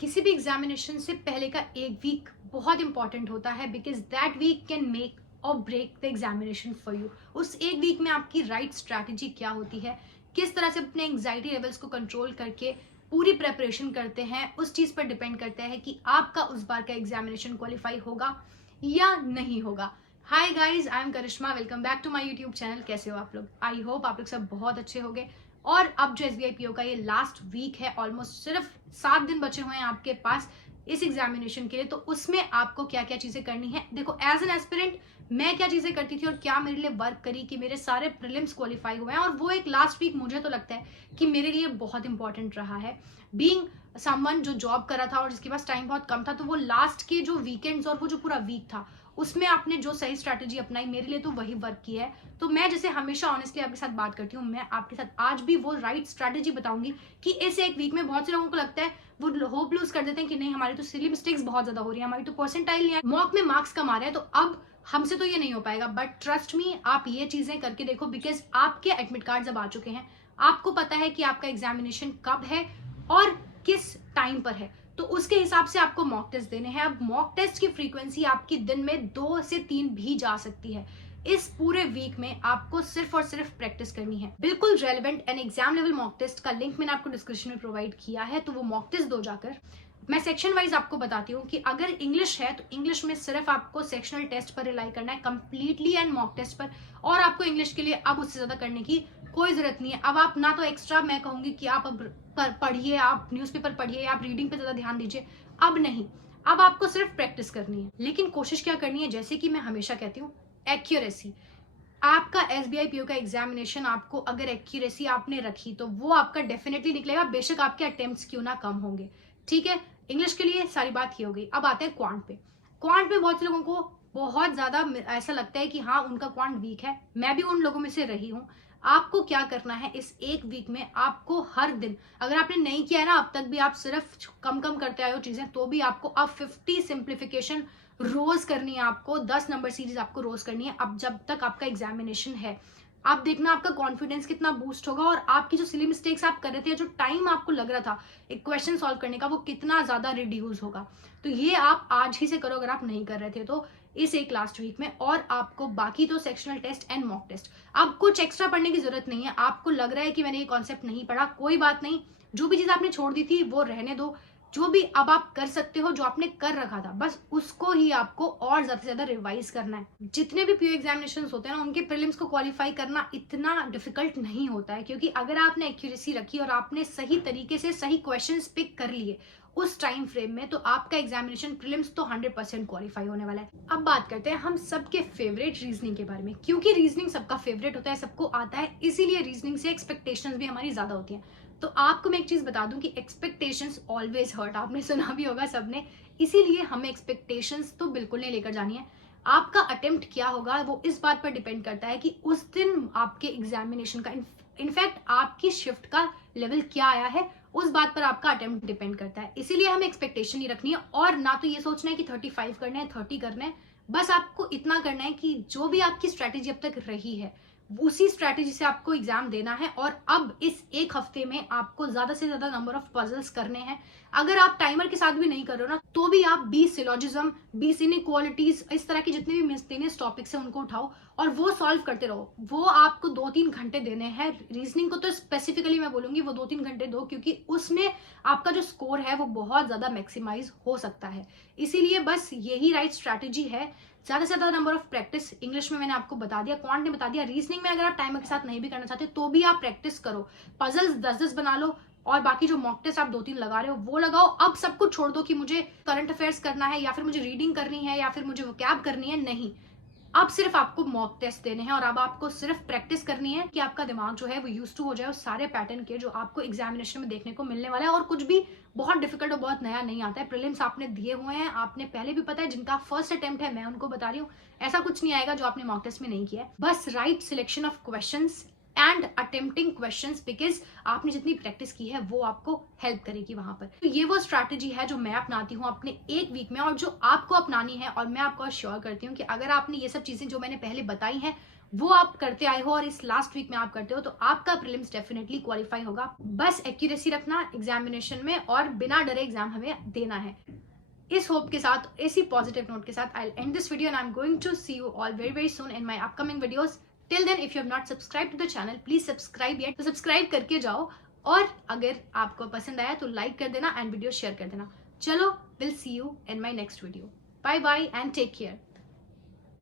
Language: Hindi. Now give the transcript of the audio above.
किसी भी एग्जामिनेशन से पहले का एक वीक बहुत इंपॉर्टेंट होता है because that week can make or break the examination for you. उस एक वीक में आपकी राइट स्ट्रैटेजी क्या होती है, किस तरह से अपने एंग्जाइटी लेवल्स को कंट्रोल करके पूरी प्रेपरेशन करते हैं, उस चीज पर डिपेंड करता है कि आपका उस बार का एग्जामिनेशन क्वालिफाई होगा या नहीं होगा। Hi guys, I am Karishma, welcome back to my YouTube channel. कैसे हो आप लोग? आई होप आप लोग सब बहुत अच्छे होंगे। और अब जो SBI PO का ये लास्ट वीक है, ऑलमोस्ट सिर्फ 7 दिन बचे हुए हैं आपके पास इस एग्जामिनेशन के लिए। तो उसमें आपको क्या क्या चीजें करनी है, देखो एज एन एस्पिरेंट मैं क्या चीजें करती थी और क्या मेरे लिए वर्क करी कि मेरे सारे प्रीलिम्स क्वालिफाई हुए हैं। और वो एक लास्ट वीक मुझे तो लगता है कि मेरे लिए बहुत इंपॉर्टेंट रहा है। बीइंग समवन जो जॉब कर रहा था और जिसके पास टाइम बहुत कम था, तो वो लास्ट के जो वीकेंड्स और वो जो पूरा वीक था उसमें आपने जो सही स्ट्रैटेजी अपनाई, मेरे लिए तो वही वर्क की है। तो मैं जैसे हमेशा ऑनेस्टली आपके साथ बात करती हूँ, मैं आपके साथ आज भी वो राइट स्ट्रैटेजी बताऊंगी कि इस एक वीक में बहुत से लोगों को लगता है, वो होप लूज कर देते हैं कि नहीं हमारी तो सिली मिस्टेक्स बहुत ज्यादा हो रही है, हमारी तो परसेंटाइल नहीं है, मॉक में मार्क्स कम आ रहे हैं, तो अब हमसे तो ये नहीं हो पाएगा। बट ट्रस्ट मी, आप ये चीजें करके देखो बिकॉज आपके एडमिट कार्ड अब आ चुके हैं, आपको पता है कि आपका एग्जामिनेशन कब है और किस टाइम पर है, तो उसके हिसाब से आपको मॉक टेस्ट देने हैं। अब मॉक टेस्ट की फ्रीक्वेंसी आपकी दिन में 2 से 3 भी जा सकती है। इस पूरे वीक में आपको सिर्फ और सिर्फ प्रैक्टिस करनी है। बिल्कुल relevant and exam level mock test का लिंक मैंने आपको डिस्क्रिप्शन में प्रोवाइड किया है, तो वो मॉक टेस्ट दो जाकर। मैं सेक्शन वाइज आपको बताती हूँ कि अगर इंग्लिश है तो इंग्लिश में सिर्फ आपको सेक्शनल टेस्ट पर रिलाई करना है कंप्लीटली एंड मॉक टेस्ट पर, और आपको इंग्लिश के लिए अब उससे ज्यादा करने की कोई जरूरत नहीं है। अब आप ना तो एक्स्ट्रा मैं कहूंगी कि आप अब पढ़िए, आप न्यूज़पेपर पढ़िए, आप रीडिंग पे ज्यादा ध्यान दीजिए, अब नहीं। अब आपको सिर्फ प्रैक्टिस करनी है, लेकिन कोशिश क्या करनी है, जैसे कि मैं हमेशा कहती हूँ, एक्यूरेसी। आपका SBI PO का एग्जामिनेशन, आपको अगर एक्यूरेसी आपने रखी तो वो आपका डेफिनेटली निकलेगा, बेशक आपके अटेम्प्ट्स क्यों ना कम होंगे। ठीक है, इंग्लिश के लिए सारी बात ये हो गई। अब आते हैं क्वांट पे। क्वांट में बहुत से लोगों को बहुत ज्यादा ऐसा लगता है कि हाँ उनका क्वांट वीक है, मैं भी उन लोगों में से रही हूँ। आपको क्या करना है इस एक वीक में, आपको हर दिन, अगर आपने नहीं किया है ना अब तक भी, आप सिर्फ कम कम करते आए हो चीजें, तो भी आपको अब 50 सिंप्लीफिकेशन रोज करनी है। आपको 10 नंबर सीरीज आपको रोज करनी है अब जब तक आपका एग्जामिनेशन है। आप देखना आपका कॉन्फिडेंस कितना बूस्ट होगा, और आपकी जो सिली मिस्टेक्स आप कर रहे थे, जो टाइम आपको लग रहा था एक क्वेश्चन सॉल्व करने का, वो कितना ज्यादा रिड्यूस होगा। तो ये आप आज ही से करो अगर आप नहीं कर रहे थे तो, इस एक लास्ट वीक में। और आपको बाकी तो sectional test and mock test, अब कुछ एक्स्ट्रा पढ़ने की जरूरत नहीं है। आपको लग रहा है कि मैंने ये कॉन्सेप्ट नहीं पढ़ा, कोई बात नहीं, जो भी चीज आपने छोड़ दी थी वो रहने दो। जो भी अब आप कर सकते हो, जो आपने कर रखा था, बस उसको ही आपको और ज्यादा से ज्यादा रिवाइज करना है। जितने भी PO एग्जामिनेशंस होते हैं ना, उनके प्रीलिम्स को क्वालिफाई करना इतना डिफिकल्ट नहीं होता है, क्योंकि अगर आपने एक्यूरेसी रखी और आपने सही तरीके से सही क्वेश्चंस पिक कर लिए उस टाइम फ्रेम में, तो आपका एग्जामिनेशन प्रीलिम्स तो 100% क्वालिफाई होने वाला है। अब बात करते हैं हम सबके फेवरेट रीजनिंग के बारे में, क्योंकि रीजनिंग सबका फेवरेट होता है, सबको आता है, इसीलिए रीजनिंग से एक्सपेक्टेशंस भी हमारी ज्यादा होती हैं। तो आपको मैं एक चीज बता दूं कि एक्सपेक्टेशंस ऑलवेज हर्ट, आपने सुना भी होगा सबने, इसीलिए हमें एक्सपेक्टेशंस तो बिल्कुल नहीं लेकर जानी है। आपका अटेम्प्ट क्या होगा वो इस बात पर डिपेंड करता है कि उस दिन आपके एग्जामिनेशन का, इनफैक्ट आपकी शिफ्ट का लेवल क्या आया है, उस बात पर आपका अटेम्प्ट डिपेंड करता है। इसीलिए हमें एक्सपेक्टेशन नहीं रखनी है, और ना तो ये सोचना है कि 35 करना है, 30 करना है। बस आपको इतना करना है कि जो भी आपकी स्ट्रैटेजी अब तक रही है उसी स्ट्रैटेजी से आपको एग्जाम देना है। और अब इस एक हफ्ते में आपको ज्यादा से ज्यादा नंबर ऑफ पजल्स करने हैं। अगर आप टाइमर के साथ भी नहीं कर रहे हो ना, तो भी आप 20 सिलोजिज्म, 20 इनइक्वालिटीज, इस तरह के जितने भी मिसलेनियस टॉपिक्स हैं उनको उठाओ और वो सॉल्व करते रहो। वो आपको 2-3 घंटे देने हैं। रीजनिंग को तो स्पेसिफिकली मैं बोलूंगी वो 2-3 घंटे दो, क्योंकि उसमें आपका जो स्कोर है वो बहुत ज्यादा मैक्सिमाइज हो सकता है। इसीलिए बस यही राइट स्ट्रैटेजी है। ज्यादा से ज्यादा नंबर ऑफ प्रैक्टिस, इंग्लिश में मैंने आपको बता दिया, क्वांट ने बता दिया, रीजनिंग में अगर आप टाइमर के साथ नहीं भी करना चाहते तो भी आप प्रैक्टिस करो। पजल्स 10-10 बना लो, और बाकी जो मॉक टेस्ट आप 2-3 लगा रहे हो वो लगाओ। अब सब कुछ छोड़ दो कि मुझे करंट अफेयर्स करना है, या फिर मुझे रीडिंग करनी है, या फिर मुझे वोकैब करनी है, नहीं। अब सिर्फ आपको मॉक टेस्ट देने हैं, और अब आपको सिर्फ प्रैक्टिस करनी है कि आपका दिमाग जो है वो यूज टू हो जाए उस सारे पैटर्न के जो आपको एग्जामिनेशन में देखने को मिलने वाला है। और कुछ भी बहुत डिफिकल्ट और बहुत नया नहीं आता है। प्रीलिम्स आपने दिए हुए हैं, आपने पहले भी पता है, जिनका फर्स्ट अटेम्प्ट है मैं उनको बता रही हूँ, ऐसा कुछ नहीं आएगा जो आपने मॉक टेस्ट में नहीं किया है। बस right selection of questions and attempting questions, because आपने जितनी प्रैक्टिस की है वो आपको हेल्प करेगी वहां पर। तो ये वो स्ट्रैटेजी है जो मैं अपनाती हूँ अपने एक वीक में, और जो आपको अपनानी है। और मैं आपको श्योर करती हूँ कि अगर आपने ये सब चीजें जो मैंने पहले बताई हैं वो आप करते आए हो और इस लास्ट वीक में आप करते हो, तो आपका प्रीलिम्स डेफिनेटली क्वालिफाई होगा। बस एक्यूरेसी रखना एग्जामिनेशन में और बिना डरे एग्जाम हमें देना है। इस होप के साथ, इसी पॉजिटिव नोट के साथ, I end this video and I am going to see you all very very soon in my upcoming videos. Till then if you have not subscribe to the channel, please subscribe yet, तो सब्सक्राइब करके जाओ। और अगर आपको पसंद आया तो लाइक कर देना एंड वीडियो शेयर कर देना। चलो, will see you in my next video. Bye bye and take care.